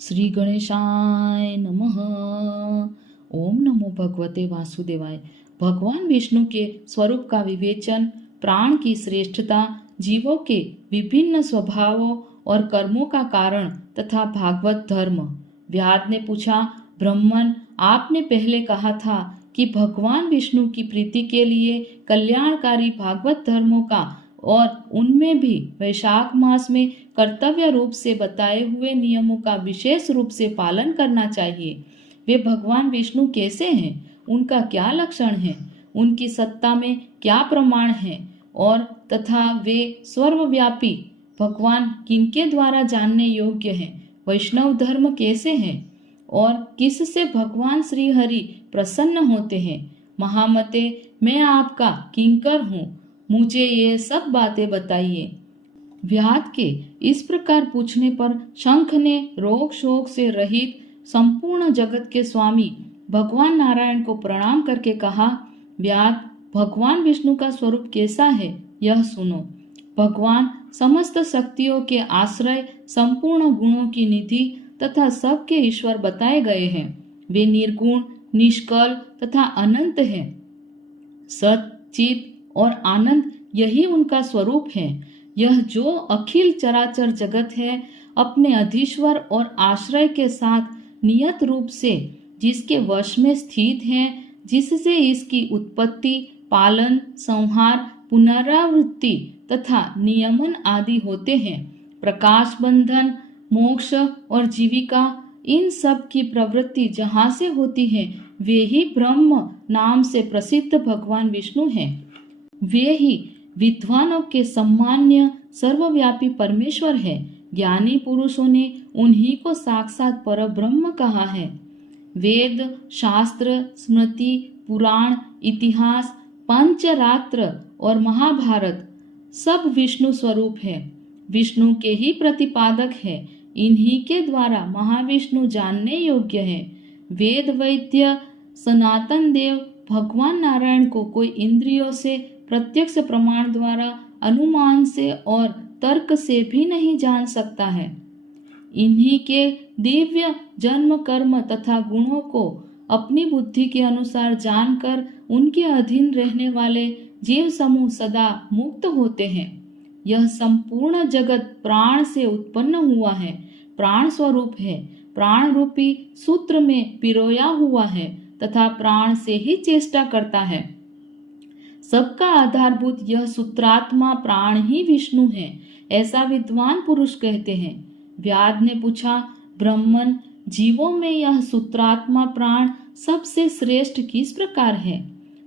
श्री गणेशाय नमः। ओम नमो भगवते वासुदेवाय। भगवान विष्णु के स्वरूप का विवेचन, प्राण की श्रेष्ठता, जीवों के विभिन्न स्वभावों और कर्मों का कारण तथा भागवत धर्म। व्याध ने पूछा, ब्रह्मन, आपने पहले कहा था कि भगवान विष्णु की प्रीति के लिए कल्याणकारी भागवत धर्मों का और उनमें भी वैशाख मास में कर्तव्य रूप से बताए हुए नियमों का विशेष रूप से पालन करना चाहिए। वे भगवान विष्णु कैसे हैं, उनका क्या लक्षण है, उनकी सत्ता में क्या प्रमाण है और तथा वे सर्वव्यापी भगवान किनके द्वारा जानने योग्य हैं, वैष्णव धर्म कैसे हैं और किससे भगवान श्री हरि प्रसन्न होते हैं। महामते, मैं आपका किंकर हूँ, मुझे ये सब बातें बताइए। व्याध के इस प्रकार पूछने पर शंख ने रोग शोक से रहित संपूर्ण जगत के स्वामी भगवान नारायण को प्रणाम करके कहा, व्याध, भगवान विष्णु का स्वरूप कैसा है यह सुनो। भगवान समस्त शक्तियों के आश्रय, संपूर्ण गुणों की निधि तथा सबके ईश्वर बताए गए हैं। वे निर्गुण, निष्कल तथा अनंत हैं। सत, चित और आनंद यही उनका स्वरूप है। यह जो अखिल चराचर जगत है, अपने अधीश्वर और आश्रय के साथ नियत रूप से जिसके वश में स्थित है, जिससे इसकी उत्पत्ति, पालन, संहार, पुनरावृत्ति तथा नियमन आदि होते हैं, प्रकाश, बंधन, मोक्ष और जीविका, इन सब की प्रवृत्ति जहाँ से होती है, वे ही ब्रह्म नाम से प्रसिद्ध भगवान विष्णु हैं। वे ही विद्वानों के सम्मान्य सर्वव्यापी परमेश्वर है। ज्ञानी पुरुषों ने उन्हीं को साक्षात परब्रह्म कहा है। वेद, शास्त्र, स्मृति, पुराण, इतिहास, पंचरात्र और महाभारत सब विष्णु स्वरूप है, विष्णु के ही प्रतिपादक है। इन्हीं के द्वारा महाविष्णु जानने योग्य है। वेद वैद्य सनातन देव भगवान नारायण को कोई इंद्रियों से, प्रत्यक्ष प्रमाण द्वारा, अनुमान से और तर्क से भी नहीं जान सकता है। इन्हीं के दिव्य जन्म, कर्म तथा गुणों को अपनी बुद्धि के अनुसार जानकर उनके अधीन रहने वाले जीव समूह सदा मुक्त होते हैं। यह संपूर्ण जगत प्राण से उत्पन्न हुआ है, प्राण स्वरूप है, प्राण रूपी सूत्र में पिरोया हुआ है तथा प्राण से ही चेष्टा करता है। सबका आधारभूत यह सूत्रात्मा प्राण ही विष्णु है, ऐसा विद्वान पुरुष कहते हैं। व्याध ने पूछा, ब्रह्मन, जीवों में यह सूत्रात्मा प्राण सबसे श्रेष्ठ किस प्रकार है।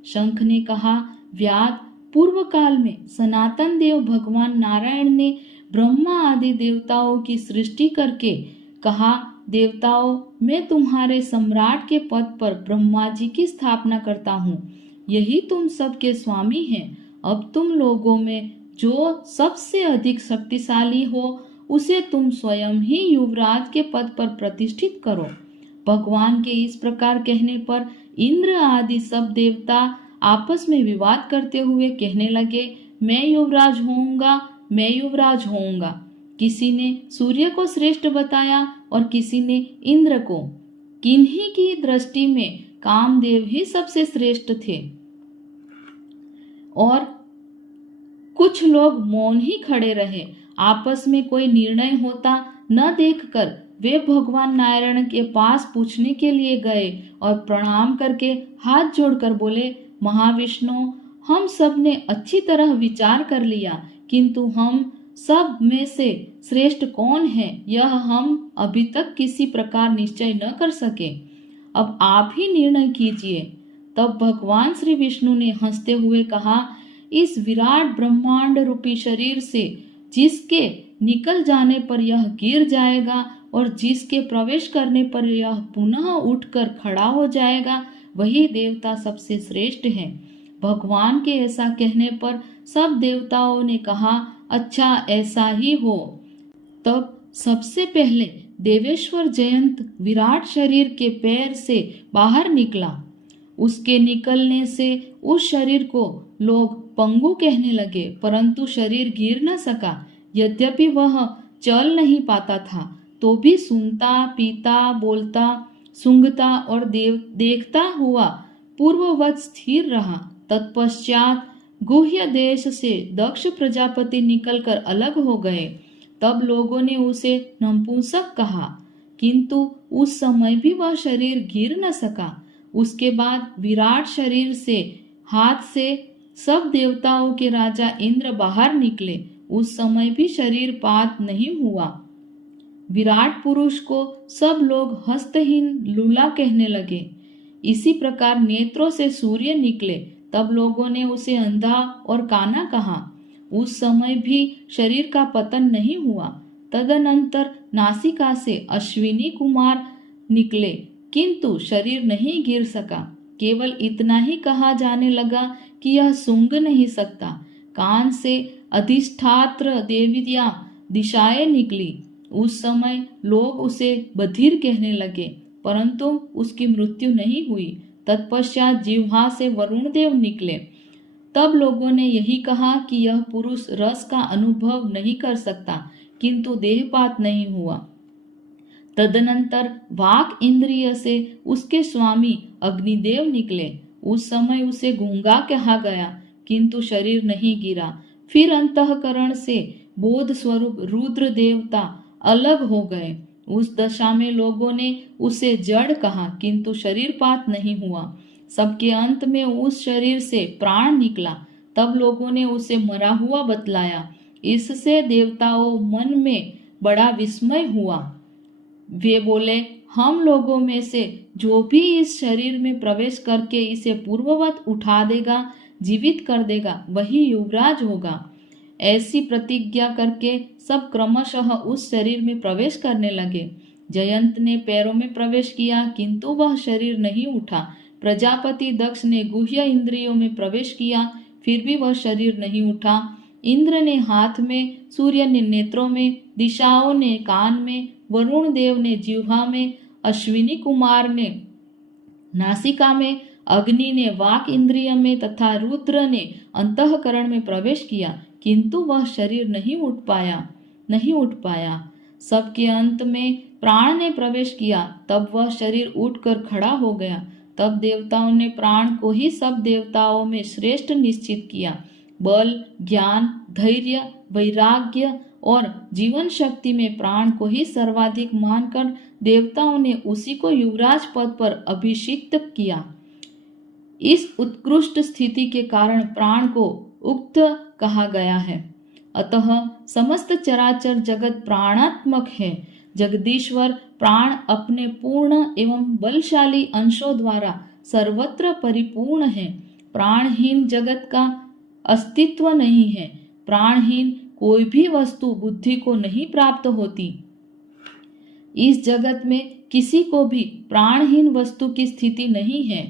शंख ने कहा, व्याध, पूर्व काल में सनातन देव भगवान नारायण ने ब्रह्मा आदि देवताओं की सृष्टि करके कहा, देवताओं, मैं तुम्हारे सम्राट के पद पर ब्रह्मा जी की स्थापना करता हूँ। यही तुम सबके स्वामी हैं। अब तुम लोगों में जो सबसे अधिक शक्तिशाली हो, उसे तुम स्वयं ही युवराज के पद पर प्रतिष्ठित करो। भगवान के इस प्रकार कहने पर इंद्र आदि सब देवता आपस में विवाद करते हुए कहने लगे, मैं युवराज होऊंगा, मैं युवराज होऊंगा। किसी ने सूर्य को श्रेष्ठ बताया और किसी ने इंद्र को। किन्हीं की दृष्टि में कामदेव ही सबसे श्रेष्ठ थे और कुछ लोग मौन ही खड़े रहे। आपस में कोई निर्णय होता न देखकर वे भगवान नारायण के पास पूछने के लिए गए और प्रणाम करके हाथ जोड़कर बोले, महाविष्णु, हम सब ने अच्छी तरह विचार कर लिया, किंतु हम सब में से श्रेष्ठ कौन है यह हम अभी तक किसी प्रकार निश्चय न कर सके। अब आप ही निर्णय कीजिए। तब भगवान श्री विष्णु ने हंसते हुए कहा, इस विराट ब्रह्मांड रूपी शरीर से जिसके निकल जाने पर यह गिर जाएगा और जिसके प्रवेश करने पर यह पुनः उठकर खड़ा हो जाएगा, वही देवता सबसे श्रेष्ठ है। भगवान के ऐसा कहने पर सब देवताओं ने कहा, अच्छा, ऐसा ही हो। तब सबसे पहले देवेश्वर जयंत विराट शरीर के पैर से बाहर निकला। उसके निकलने से उस शरीर को लोग पंगु कहने लगे, परंतु शरीर गिर न सका। यद्यपि वह चल नहीं पाता था, तो भी सुनता, पीता, बोलता, सूंघता और देखता हुआ पूर्ववत स्थिर रहा। तत्पश्चात गुह्य देश से दक्ष प्रजापति निकलकर अलग हो गए। तब लोगों ने उसे नपुंसक कहा, किंतु उस समय भी वह शरीर गिर न सका। उसके बाद विराट शरीर से हाथ से सब देवताओं के राजा इंद्र बाहर निकले। उस समय भी शरीर पात नहीं हुआ। विराट पुरुष को सब लोग हस्तहीन लूला कहने लगे। इसी प्रकार नेत्रों से सूर्य निकले। तब लोगों ने उसे अंधा और काना कहा। उस समय भी शरीर का पतन नहीं हुआ। तदनंतर नासिका से अश्विनी कुमार निकले, किंतु शरीर नहीं गिर सका। केवल इतना ही कहा जाने लगा कि यह सूंघ नहीं सकता। कान से अधिष्ठात्र देवियां दिशाएं निकली। उस समय लोग उसे बधिर कहने लगे, परंतु उसकी मृत्यु नहीं हुई। तत्पश्चात जिह्वा से वरुण देव निकले। तब लोगों ने यही कहा कि यह पुरुष रस का अनुभव नहीं कर सकता, किंतु देहपात नहीं हुआ। तदनंतर वाक इंद्रिय से उसके स्वामी अग्निदेव निकले। उस समय उसे गूंगा कहा गया, किंतु शरीर नहीं गिरा। फिर अंतःकरण से बोध स्वरूप रुद्र देवता अलग हो गए। उस दशा में लोगों ने उसे जड़ कहा, किंतु शरीरपात नहीं हुआ। सबके अंत में उस शरीर से प्राण निकला। तब लोगों ने उसे मरा हुआ बतलाया। इससे देवताओं मन में बड़ा विस्मय हुआ। वे बोले, हम लोगों में से जो भी इस शरीर में प्रवेश करके इसे पूर्ववत उठा देगा, जीवित कर देगा, वही युवराज होगा। ऐसी प्रतिज्ञा करके सब क्रमशः उस शरीर में प्रवेश करने लगे। जयंत ने पैरों में प्रवेश किया, किंतु वह शरीर नहीं उठा। प्रजापति दक्ष ने गुह्य इंद्रियों में प्रवेश किया, फिर भी वह शरीर नहीं उठा। इंद्र ने हाथ में, सूर्य ने नेत्रों में, दिशाओं ने कान में, वरुण देव ने जिह्वा में, अश्विनी कुमार ने नासिका में, अग्नि ने वाक इंद्रिय में तथा रुद्र ने अंतःकरण में प्रवेश किया, किंतु वह शरीर नहीं उठ पाया। सबके अंत में प्राण ने प्रवेश किया। तब वह शरीर उठकर खड़ा हो गया। तब देवताओं ने प्राण को ही सब देवताओं में श्रेष्ठ निश्चित किया। बल, ज्ञान, धैर्य, वैराग्य और जीवन शक्ति में प्राण को ही सर्वाधिक मानकर देवताओं ने उसी को युवराज पद पर अभिषिक्त किया। इस उत्कृष्ट स्थिति के कारण प्राण को उक्त कहा गया है। अतः समस्त चराचर जगत प्राणात्मक है। जगदीश्वर प्राण अपने पूर्ण एवं बलशाली अंशों द्वारा सर्वत्र परिपूर्ण है। प्राणहीन जगत का अस्तित्व नहीं है। प्राणहीन कोई भी वस्तु बुद्धि को नहीं प्राप्त होती। इस जगत में किसी को भी प्राणहीन वस्तु की स्थिति नहीं है।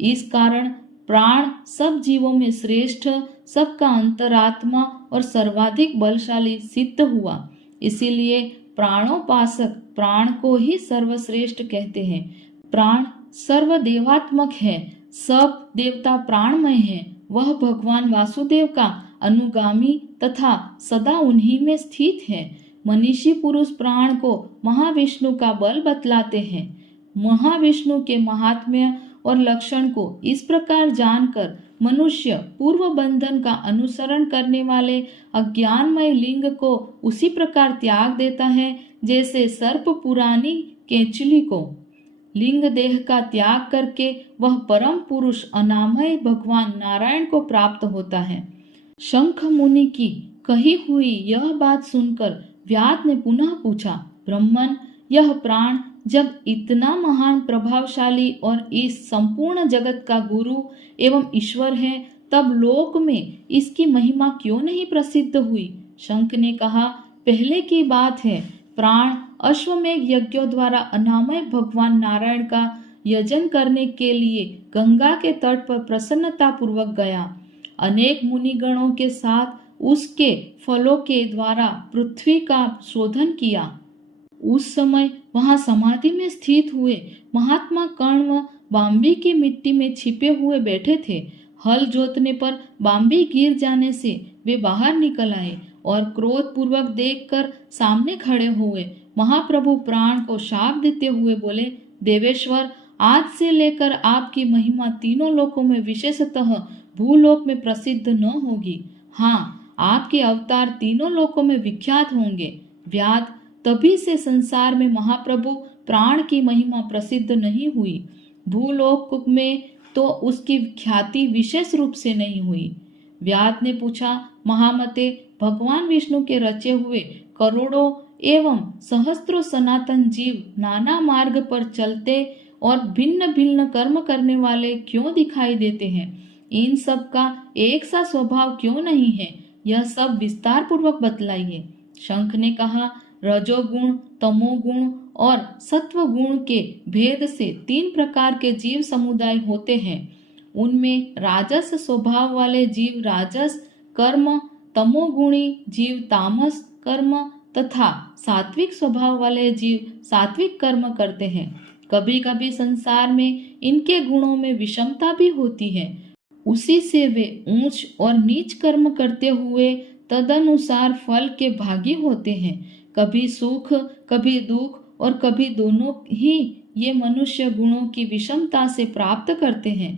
इस कारण प्राण सब जीवों में श्रेष्ठ, सबका अंतरात्मा और सर्वाधिक बलशाली सिद्ध हुआ। इसीलिए प्राणोपासक प्राण को ही सर्वश्रेष्ठ कहते हैं। प्राण सर्वदेवात्मक है। सब देवता प्राणमय हैं। वह भगवान वासुदेव का अनुगामी तथा सदा उन्हीं में स्थित है। मनीषी पुरुष प्राण को महाविष्णु का बल बतलाते हैं। महाविष्णु के महात्म्य और लक्षण को इस प्रकार जानकर मनुष्य पूर्व बंधन का अनुसरण करने वाले अज्ञानमय लिंग को उसी प्रकार त्याग देता है जैसे सर्प पुरानी केंचुली को। लिंग देह का त्याग करके वह परम पुरुष अनामय भगवान नारायण को प्राप्त होता है। शंख मुनि की कही हुई यह बात सुनकर व्यास ने पुनः पूछा, ब्रह्मन, यह प्राण जब इतना महान, प्रभावशाली और इस संपूर्ण जगत का गुरु एवं ईश्वर है, तब लोक में इसकी महिमा क्यों नहीं प्रसिद्ध हुई? शंख ने कहा, पहले की बात है, प्राण अश्वमेघ यज्ञों द्वारा अनामय भगवान नारायण का यजन करने के लिए गंगा के तट पर प्रसन्नता पूर्वक गया। अनेक मुनिगणों के साथ उसके फलों के द्वारा पृथ्वी का शोधन किया। उस समय वहां समाधि में स्थित हुए महात्मा कण्व बाम्बी की मिट्टी में छिपे हुए बैठे थे। हल जोतने पर बाम्बी गिर जाने से वे बाहर निकल आए और क्रोध पूर्वक देखकर सामने खड़े हुए। महाप्रभु प्राण को शाप देते हुए बोले, देवेश्वर, आज से लेकर आपकी महिमा तीनों लोकों में विशेषतः भूलोक में प्रसिद्ध न होगी। हाँ, आपके अवतार तीनों लोकों में विख्यात होंगे। व्याध, तभी से संसार में महाप्रभु प्राण की महिमा प्रसिद्ध नहीं हुई। भूलोक में तो उसकी ख्याति विशेष रूप से नहीं हुई। व्याध ने पूछा, महामते, भगवान विष्णु के रचे हुए करोड़ों एवं सहस्त्रों सनातन जीव नाना मार्ग पर चलते और भिन्न भिन्न कर्म करने वाले क्यों दिखाई देते हैं? इन सब का एक सा स्वभाव क्यों नहीं है? यह सब विस्तार पूर्वक बतलाइए। शंख ने कहा, रजोगुण, तमोगुण और सत्व गुण के भेद से 3 प्रकार के जीव समुदाय होते हैं। उनमें राजस स्वभाव वाले जीव राजस कर्म, तमोगुणी जीव तामस कर्म तथा सात्विक स्वभाव वाले जीव सात्विक कर्म करते हैं। कभी कभी संसार में इनके गुणों में विषमता भी होती है। उसी से वे ऊंच और नीच कर्म करते हुए तदनुसार फल के भागी होते हैं। कभी सुख, कभी दुख और कभी दोनों ही ये मनुष्य गुणों की विषमता से प्राप्त करते हैं।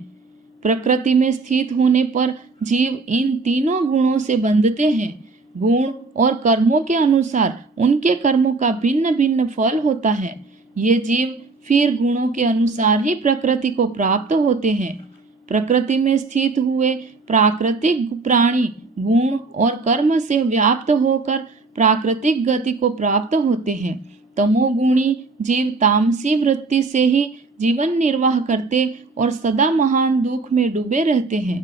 प्रकृति में स्थित होने पर जीव इन तीनों गुणों से बंधते हैं। गुण और कर्मों के अनुसार उनके कर्मों का भिन्न भिन्न फल होता है। ये जीव फिर गुणों के अनुसार ही प्रकृति को प्राप्त होते हैं। प्रकृति में स्थित हुए प्राकृतिक प्राणी गुण और कर्म से व्याप्त होकर प्राकृतिक गति को प्राप्त होते हैं। तमोगुणी जीव तामसी वृत्ति से ही जीवन निर्वाह करते और सदा महान दुख में डूबे रहते हैं।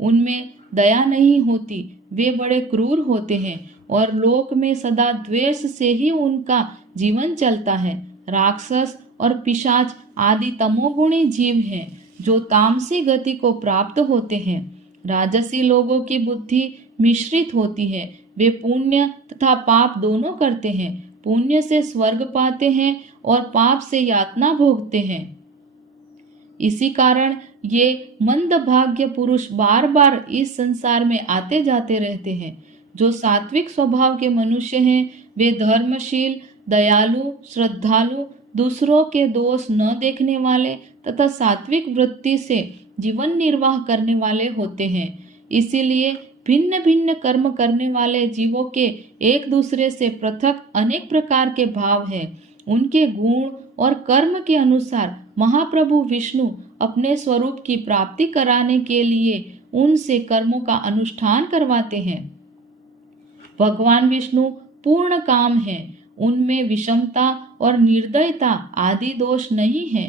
उनमें दया नहीं होती, वे बड़े क्रूर होते हैं और लोक में सदा द्वेष से ही उनका जीवन चलता है। राक्षस और पिशाच आदि तमोगुणी जीव हैं जो तामसी गति को प्राप्त होते हैं। राजसी लोगों की बुद्धि मिश्रित होती है। वे पुण्य तथा पाप दोनों करते हैं। पुण्य से स्वर्ग पाते हैं और पाप से यातना भोगते हैं। इसी कारण ये मंदभाग्य पुरुष बार बार इस संसार में आते जाते रहते हैं। जो सात्विक स्वभाव के मनुष्य हैं वे धर्मशील, दयालु, श्रद्धालु, दूसरों के दोष न देखने वाले तथा सात्विक वृत्ति से जीवन निर्वाह करने वाले होते हैं। इसीलिए भिन्न भिन्न कर्म करने वाले जीवों के एक दूसरे से पृथक अनेक प्रकार के भाव हैं। उनके गुण और कर्म के अनुसार महाप्रभु विष्णु अपने स्वरूप की प्राप्ति कराने के लिए उनसे कर्मों का अनुष्ठान करवाते हैं। भगवान विष्णु पूर्ण काम है। उनमें विषमता और निर्दयता आदि दोष नहीं है।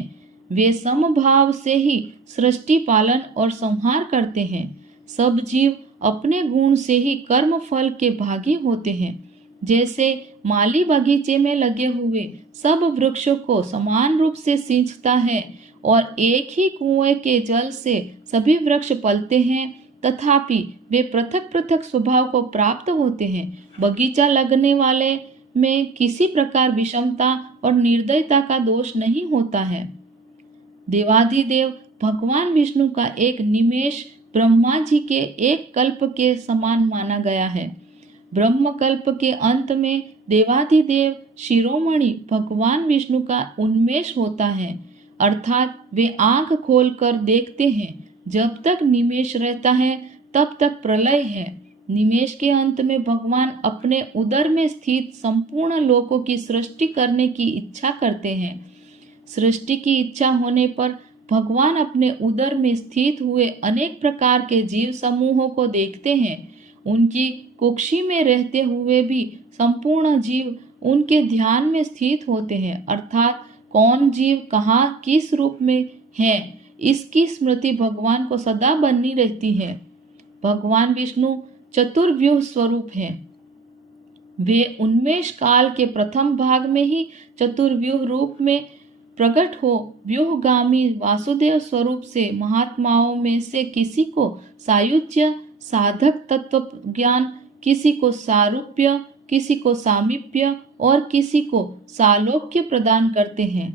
वे समभाव से ही सृष्टि पालन और संहार करते हैं। सब जीव अपने गुण से ही कर्म फल के भागी होते हैं। जैसे माली बगीचे में लगे हुए सब वृक्षों को समान रूप से सींचता है और एक ही कुएं के जल से सभी वृक्ष पलते हैं, तथापि वे पृथक पृथक स्वभाव को प्राप्त होते हैं। बगीचा लगने वाले में किसी प्रकार विषमता और निर्दयता का दोष नहीं होता है। देवाधिदेव भगवान विष्णु का एक निमेष ब्रह्मा जी के एक कल्प के समान माना गया है। ब्रह्म कल्प के अंत में देवाधिदेव शिरोमणि भगवान विष्णु का उन्मेष होता है, अर्थात वे आंख खोलकर देखते हैं। जब तक निमेष रहता है तब तक प्रलय है। निमेष के अंत में भगवान अपने उदर में स्थित संपूर्ण लोकों की सृष्टि करने की इच्छा करते हैं। सृष्टि की इच्छा होने पर भगवान अपने उदर में स्थित हुए अनेक प्रकार के जीव समूहों को देखते हैं। उनकी कुक्षी में रहते हुए भी संपूर्ण जीव उनके ध्यान में स्थित होते हैं, अर्थात कौन जीव कहाँ किस रूप में है इसकी स्मृति भगवान को सदा बनी रहती है। भगवान विष्णु चतुर्व्यूह स्वरूप है। वे उन्मेष काल के प्रथम भाग में ही चतुर्व्यूह रूप में प्रकट हो व्यूहगामी वासुदेव स्वरूप से महात्माओं में से किसी को सायुज्य साधक तत्व ज्ञान, किसी को सारूप्य, किसी को सामीप्य और किसी को सालोक्य प्रदान करते हैं।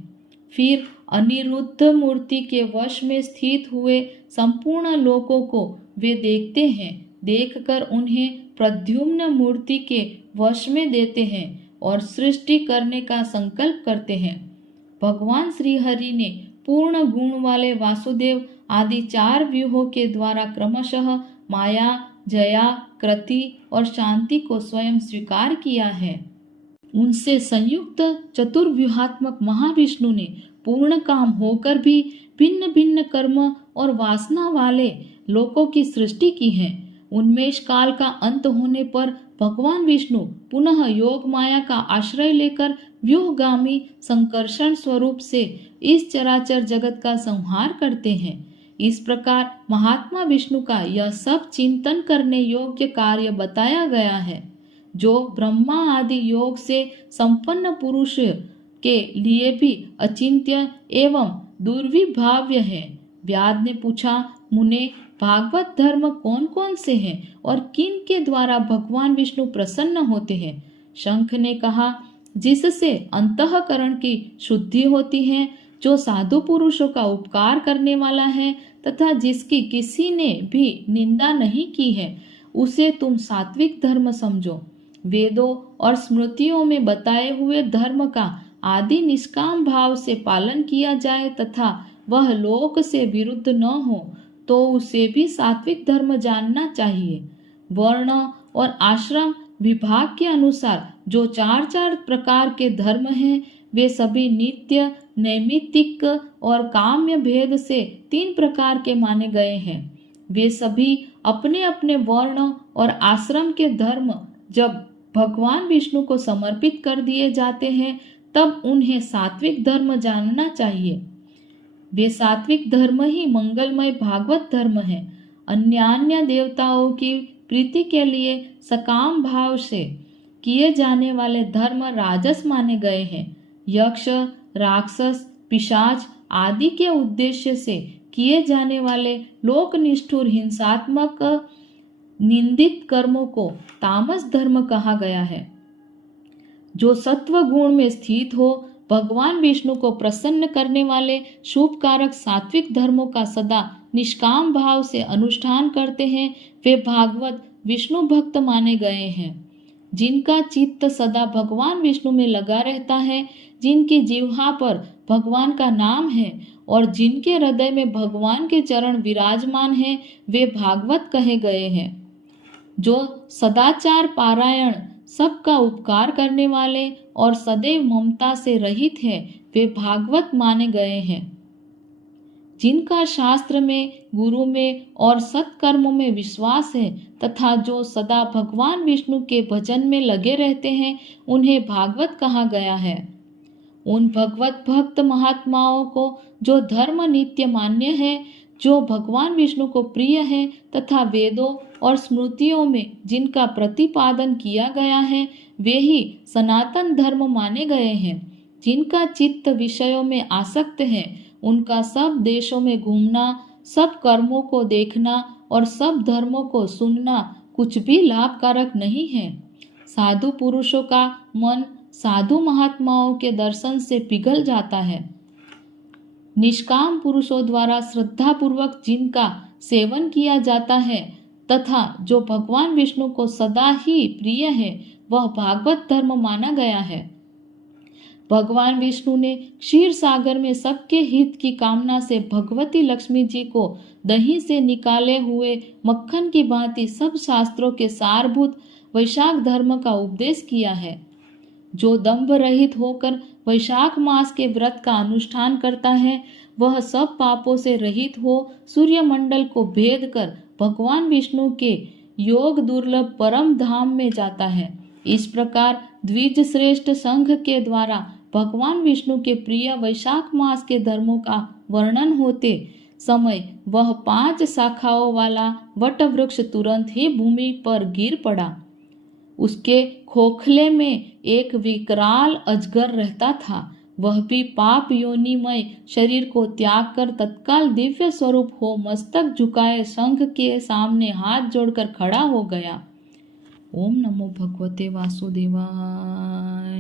फिर अनिरुद्ध मूर्ति के वश में स्थित हुए संपूर्ण लोकों को वे देखते हैं। देखकर उन्हें प्रद्युम्न मूर्ति के वश में देते हैं। और सृष्टि करने का संकल्प करते हैं। भगवान श्री हरि ने पूर्ण गुण वाले वासुदेव आदि 4 व्यूहों के द्वारा क्रमशः माया, जया, कृति और शांति को स्वयं स्वीकार किया है। उनसे संयुक्त चतुर्व्यूहात्मक महाविष्णु ने पूर्ण काम होकर भी भिन्न भिन्न कर्म और वासना वाले लोकों की सृष्टि की है। उन्मेष काल का अंत होने पर भगवान विष्णु पुनः योग माया का आश्रय लेकर व्यूहगामी संकर्षण स्वरूप से इस चराचर जगत का संहार करते हैं। इस प्रकार महात्मा विष्णु का यह सब चिंतन करने योग्य कार्य बताया गया है, जो ब्रह्मा आदि योग से संपन्न पुरुष के लिए भी अचिंत्य एवं दुर्विभाव्य है। व्याध ने पूछा, मुने, भागवत धर्म कौन कौन से हैं और किन के द्वारा भगवान विष्णु प्रसन्न होते हैं? शंख ने कहा, जिससे अंतःकरण की शुद्धि होती है, जो साधु पुरुषों का उपकार करने वाला है तथा जिसकी किसी ने भी निंदा नहीं की है, उसे तुम सात्विक धर्म समझो। वेदों और स्मृतियों में बताए हुए धर्म का आदि निष्काम भाव से पालन किया जाए तथा वह लोक से विरुद्ध न हो, तो उसे भी सात्विक धर्म जानना चाहिए। वर्ण और आश्रम विभाग के अनुसार जो 4 प्रकार के धर्म हैं, वे सभी नित्य, नैमित्तिक और काम्य भेद से 3 प्रकार के माने गए हैं। वे सभी अपने अपने वर्ण और आश्रम के धर्म जब भगवान विष्णु को समर्पित कर दिए जाते हैं, तब उन्हें सात्विक धर्म जानना चाहिए। वे सात्विक धर्म ही मंगलमय भागवत धर्म है। अन्य देवताओं की प्रीति के लिए सकाम भाव से किए जाने वाले धर्म राजस माने गए हैं। यक्ष, राक्षस, पिशाच आदि के उद्देश्य से किए जाने वाले लोक निष्ठुर हिंसात्मक निंदित कर्मों को तामस धर्म कहा गया है। जो सत्व गुण में स्थित हो, भगवान विष्णु को प्रसन्न करने वाले शुभ कारक सात्विक धर्मों का सदा निष्काम भाव से अनुष्ठान करते हैं, वे भागवत विष्णु भक्त माने गए हैं। जिनका चित्त सदा भगवान विष्णु में लगा रहता है, जिनकी जिह्वा पर भगवान का नाम है और जिनके हृदय में भगवान के चरण विराजमान हैं, वे भागवत कहे गए हैं। जो सदाचार पारायण, सबका उपकार करने वाले और सदैव ममता से रहित है, वे भागवत माने गए हैं। जिनका शास्त्र में, गुरु में और सत्कर्मों में विश्वास है तथा जो सदा भगवान विष्णु के भजन में लगे रहते हैं, उन्हें भागवत कहा गया है। उन भगवत भक्त महात्माओं को जो धर्म नित्य मान्य है, जो भगवान विष्णु को प्रिय है तथा वेदों और स्मृतियों में जिनका प्रतिपादन किया गया है, वे ही सनातन धर्म माने गए हैं। जिनका चित्त विषयों में आसक्त है, उनका सब देशों में घूमना, सब कर्मों को देखना और सब धर्मों को सुनना कुछ भी लाभकारक नहीं है। साधु पुरुषों का मन साधु महात्माओं के दर्शन से पिघल जाता है। निष्काम पुरुषों द्वारा श्रद्धा पूर्वक जिनका सेवन किया जाता है तथा जो भगवान विष्णु को सदा ही प्रिय है, वह भागवत धर्म माना गया है। भगवान विष्णु ने क्षीर सागर में सबके हित की कामना से भगवती लक्ष्मी जी को दही से निकाले हुए मक्खन की भांति सब शास्त्रों के सारभूत वैशाख धर्म का उपदेश किया है। जो दंभ रहित होकर वैशाख मास के व्रत का अनुष्ठान करता है, वह सब पापों से रहित हो सूर्यमंडल को भेद कर भगवान विष्णु के योग दुर्लभ परम धाम में जाता है। इस प्रकार द्विज श्रेष्ठ संघ के द्वारा भगवान विष्णु के प्रिय वैशाख मास के धर्मों का वर्णन होते समय वह 5 शाखाओं वाला वट वृक्ष तुरंत ही भूमि पर गिर पड़ा। उसके खोखले में एक विकराल अजगर रहता था। वह भी पाप योनिमय शरीर को त्याग कर तत्काल दिव्य स्वरूप हो मस्तक झुकाए शंख के सामने हाथ जोड़कर खड़ा हो गया। ओम नमो भगवते वासुदेवाय।